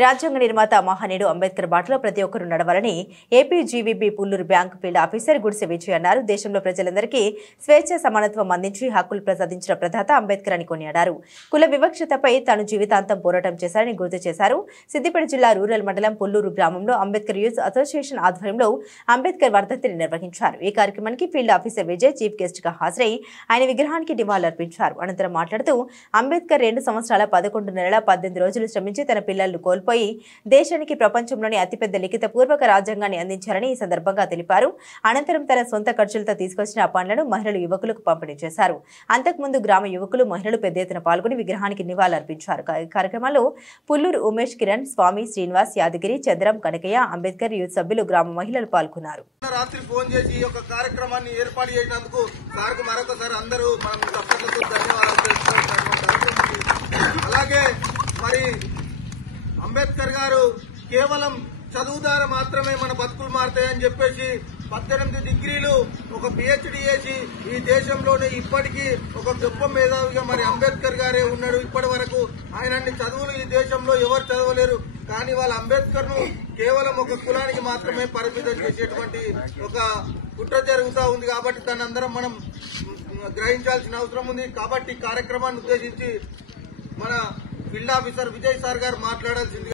రాజ్యాంగ నిర్మాత మహానీయుడు అంబేద్కర్ బాటలో ప్రతి ఒక్కరూ నడవాలని APGVB Pulluru bank field officer గుడిసె విజయ్ అన్నారు. దేశంలో ప్రజలందరికీ స్వేచ్ఛ సమానత్వం అందించి హక్కులు ప్రసాదించిన ప్రదాత అంబేద్కర్ అని కొనియాడారు. కుల వివక్షతపై తాను జీవితాంతం పోరాటం చేశారని గుర్తు చేశారు. సిద్దిపేట జిల్లా రూరల్ మండలం పుల్లూరు గ్రామంలో అంబేద్కర్ యూత్ అసోసియేషన్ ఆధ్వర్యంలో అంబేద్కర్ వర్ధంతిని నిర్వహించారు. ఈ కార్యక్రమానికి field officer Vijay chief guest గా హాజరై ఆయన విగ్రహానికి నివాళులర్పించారు. అనంతరం మాట్లాడుతూ అంబేద్కర్ 2 సంవత్సరాల 11 నెలల 18 రోజులు శ్రమించి తన పిల్లలను కోల్పోయి దేశానికి ప్రపంచంలోని అతిపెద్ద లిఖితపూర్వక రాజ్యాంగాన్ని అందించారని ఈ సందర్భంగా తెలిపారు. అనంతరం తన సొంత ఖర్చులతో తీసుకొచ్చిన ఆ పనులను మహిళలు యువకులకు పంపిణీ చేశారు. అంతకుముందు గ్రామ యువకులు మహిళలు పెద్ద ఎత్తున పాల్గొని విగ్రహానికి నివాళులర్పించారు. కార్యక్రమంలో పుల్లూరు ఉమేష్ కిరణ్, స్వామి, శ్రీనివాస్, యాదగిరి, చంద్రం, కనకయ్య, అంబేద్కర్ యూత్ సభ్యులు, గ్రామ మహిళలు పాల్గొన్నారు. రాత్రి ఫోన్ చేసి ఈ యొక్క కార్యక్రమాన్ని ఏర్పాటు చేసినందుకు సార్కు మరొకసారి అందరూ ధన్యవాదాలు. అలాగే మరి అంబేద్కర్ గారు కేవలం చదువు ద్వారా మాత్రమే మన బతుకులు మారుతాయని చెప్పేసి 18 డిగ్రీలు ఒక PhD చేసి ఈ దేశంలోనే ఇప్పటికీ ఒక గొప్ప మేధావిగా మరి అంబేద్కర్ గారే ఉన్నాడు. ఇప్పటి వరకు ఆయనన్ని చదువులు ఈ దేశంలో ఎవరు చదవలేరు. కానీ వాళ్ళ అంబేద్కర్ ను కేవలం ఒక కులానికి మాత్రమే పరిమితం చేసేటువంటి ఒక కుట్ర జరుగుతూ ఉంది. కాబట్టి దాన్ని అందరం మనం గ్రహించాల్సిన అవసరం ఉంది. కాబట్టి కార్యక్రమాన్ని ఉద్దేశించి మన ఫీల్డ్ ఆఫీసర్ విజయ్ సార్ గారు మాట్లాడాల్సింది.